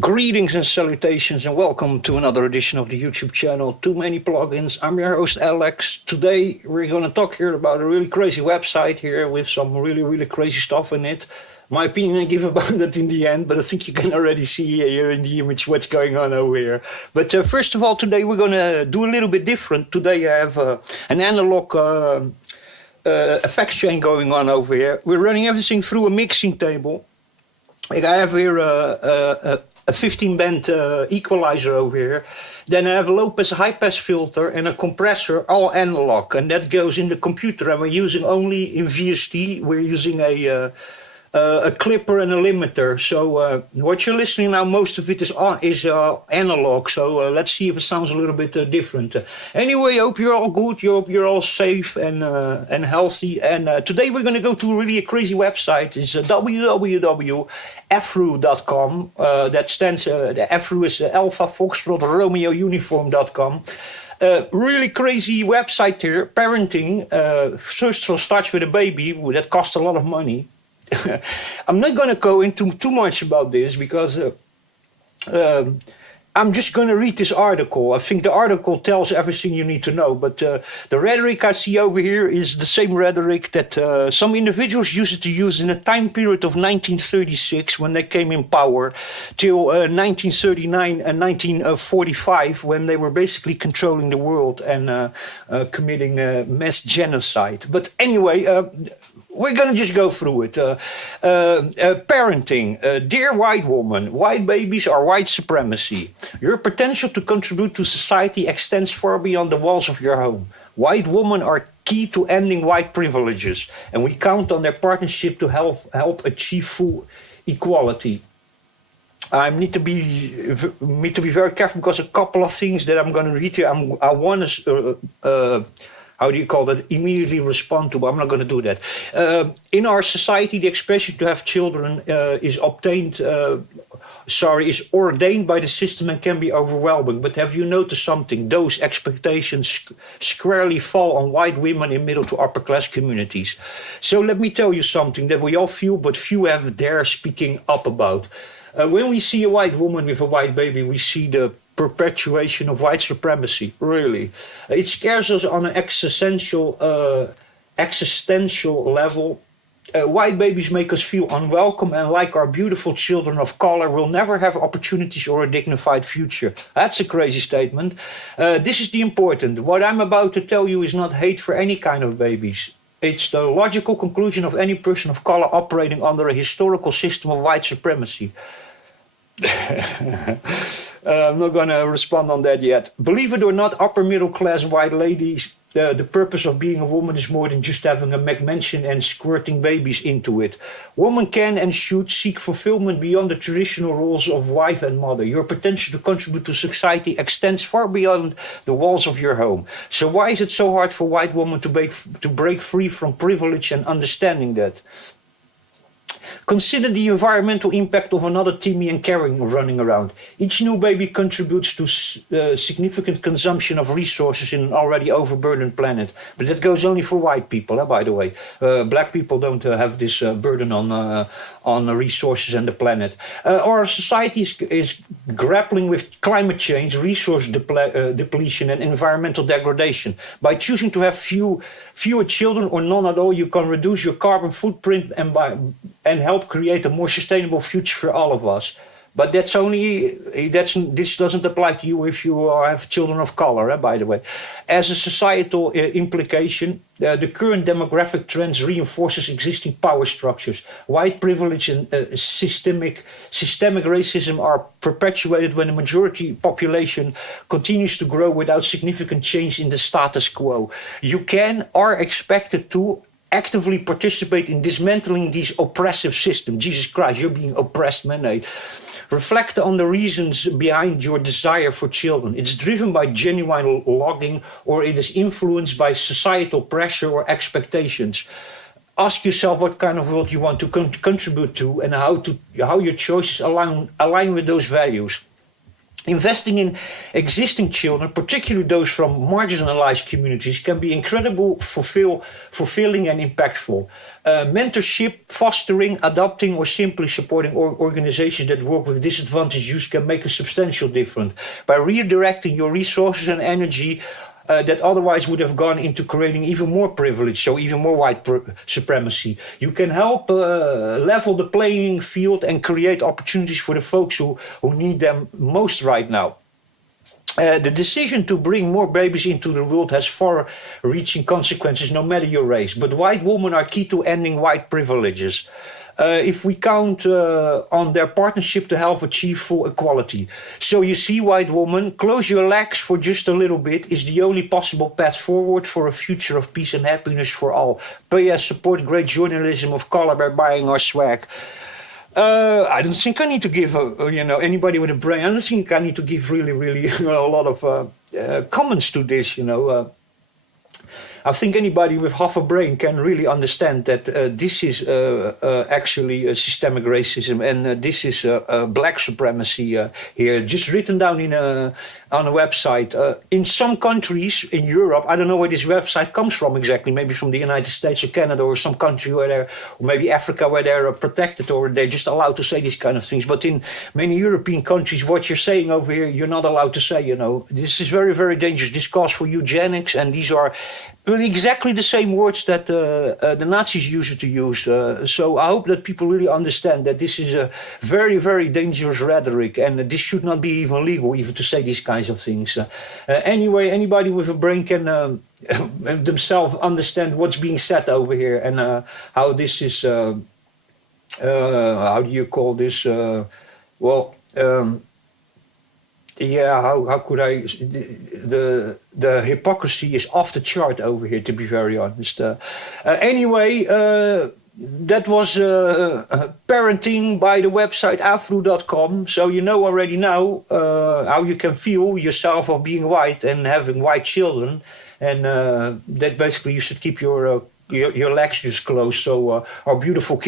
Greetings and salutations and welcome to another edition of the YouTube channel Too Many Plugins. I'm your host Alex. Today we're going to talk here about a really crazy website here with some really crazy stuff in it. My opinion I give about that in the end, but I think you can already see here in the image what's going on over here. But first of all, today we're going to do a little bit different. Today I have an analog effects chain going on over here. We're running everything through a mixing table. I have here a 15-band equalizer over here. Then I have a low-pass, high-pass filter and a compressor, all analog. And that goes in the computer. And we're using only in VST. We're using a clipper and a limiter. So what you're listening now, most of it is analog. So let's see if it sounds a little bit different. Anyway, I hope you're all good. I hope you're all safe and healthy. And today we're going to go to a crazy website. It's www.efru.com. That stands, the Efru is Alpha Foxtrot Romeo Uniform.com. Really crazy website here, parenting. First of all, starts with a baby. That costs a lot of money. I'm not going to go into too much about this because I'm just going to read this article. I think the article tells everything you need to know, but the rhetoric I see over here is the same rhetoric that some individuals used to use in the time period of 1936 when they came in power till 1939 and 1945 when they were basically controlling the world and committing mass genocide. But anyway, we're going to just go through it. Parenting. Dear white woman, white babies are white supremacy. Your potential to contribute to society extends far beyond the walls of your home. White women are key to ending white privileges, and we count on their partnership to help achieve full equality. I need to be very careful because a couple of things that I'm going to read here, I want to how do you call that, immediately respond to, but I'm not going to do that. In our society, the expression to have children is ordained by the system and can be overwhelming. But have you noticed something? Those expectations squarely fall on white women in middle to upper class communities. So let me tell you something that we all feel, but few have dare speaking up about. When we see a white woman with a white baby, we see the perpetuation of white supremacy, really. It scares us on an existential level. White babies make us feel unwelcome and like our beautiful children of color will never have opportunities or a dignified future. That's a crazy statement. This is the important. What I'm about to tell you is not hate for any kind of babies. It's the logical conclusion of any person of color operating under a historical system of white supremacy. I'm not going to respond on that yet. Believe it or not, upper middle class white ladies, the purpose of being a woman is more than just having a McMansion and squirting babies into it. Women can and should seek fulfillment beyond the traditional roles of wife and mother. Your potential to contribute to society extends far beyond the walls of your home. So why is it so hard for white women to break free from privilege and understanding that? Consider the environmental impact of another Timmy and Karen running around. Each new baby contributes to significant consumption of resources in an already overburdened planet. But that goes only for white people, by the way. Black people don't have this burden on resources and the planet. Our society is grappling with climate change, resource depletion and environmental degradation. By choosing to have fewer children or none at all, you can reduce your carbon footprint and help create a more sustainable future for all of us. But this doesn't apply to you if you have children of color, by the way. As a societal implication, the current demographic trends reinforces existing power structures. White privilege and systemic racism are perpetuated when the majority population continues to grow without significant change in the status quo. You are expected to actively participate in dismantling these oppressive systems. Jesus Christ, you're being oppressed, man. Reflect on the reasons behind your desire for children. It's driven by genuine longing, or it is influenced by societal pressure or expectations. Ask yourself what kind of world you want to contribute to and how your choices align with those values. Investing in existing children, particularly those from marginalized communities, can be incredibly fulfilling and impactful. Mentorship, fostering, adopting, or simply supporting organizations that work with disadvantaged youth can make a substantial difference. By redirecting your resources and energy that otherwise would have gone into creating even more privilege, so even more white supremacy. You can help level the playing field and create opportunities for the folks who need them most right now. The decision to bring more babies into the world has far-reaching consequences, no matter your race. But white women are key to ending white privileges. If we count on their partnership to help achieve full equality. So you see, white woman, close your legs for just a little bit is the only possible path forward for a future of peace and happiness for all. P.S. Support great journalism of color by buying our swag. I don't think I need to give, anybody with a brain, I don't think I need to give really a lot of comments to this, I think anybody with half a brain can really understand that this is actually systemic racism, and this is black supremacy here, just written down on a website. In some countries in Europe, I don't know where this website comes from exactly, maybe from the United States or Canada or some country where they're, or maybe Africa where they're protected or they're just allowed to say these kind of things. But in many European countries, what you're saying over here, you're not allowed to say, This is very dangerous. This calls for eugenics, and these are exactly the same words that the Nazis used to use. So I hope that people really understand that this is a very dangerous rhetoric, and this should not be even legal, even to say these kinds of things. Anyway, anybody with a brain can themselves understand what's being said over here and how this is, how do you call this? Yeah, how could I? The hypocrisy is off the chart over here, to be very honest. Anyway, that was parenting by the website afro.com. So you know already now how you can feel yourself of being white and having white children, and that basically you should keep your legs just closed, so our beautiful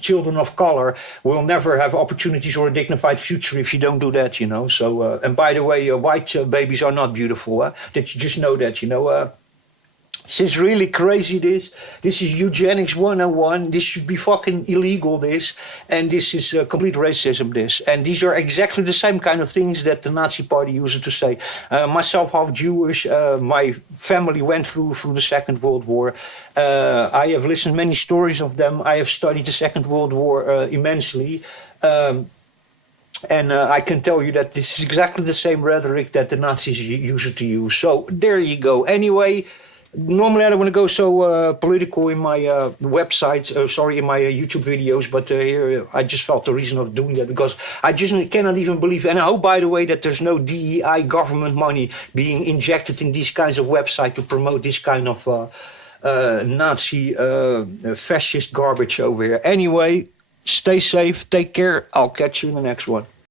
children of color will never have opportunities or a dignified future if you don't do that, So, and by the way, white babies are not beautiful, that you just know that, This is really crazy, this is eugenics 101, this should be fucking illegal, and this is complete racism, and these are exactly the same kind of things that the Nazi party used to say. Myself half Jewish, my family went through the Second World War. I have listened many stories of them. I have studied the Second World War immensely. And I can tell you that this is exactly the same rhetoric that the Nazis used to use. So there you go. Anyway, normally I don't want to go so political in my websites, in my YouTube videos, but here I just felt the reason of doing that because I just cannot even believe, and I hope, by the way, that there's no DEI government money being injected in these kinds of websites to promote this kind of Nazi fascist garbage over here. Anyway, stay safe, take care, I'll catch you in the next one.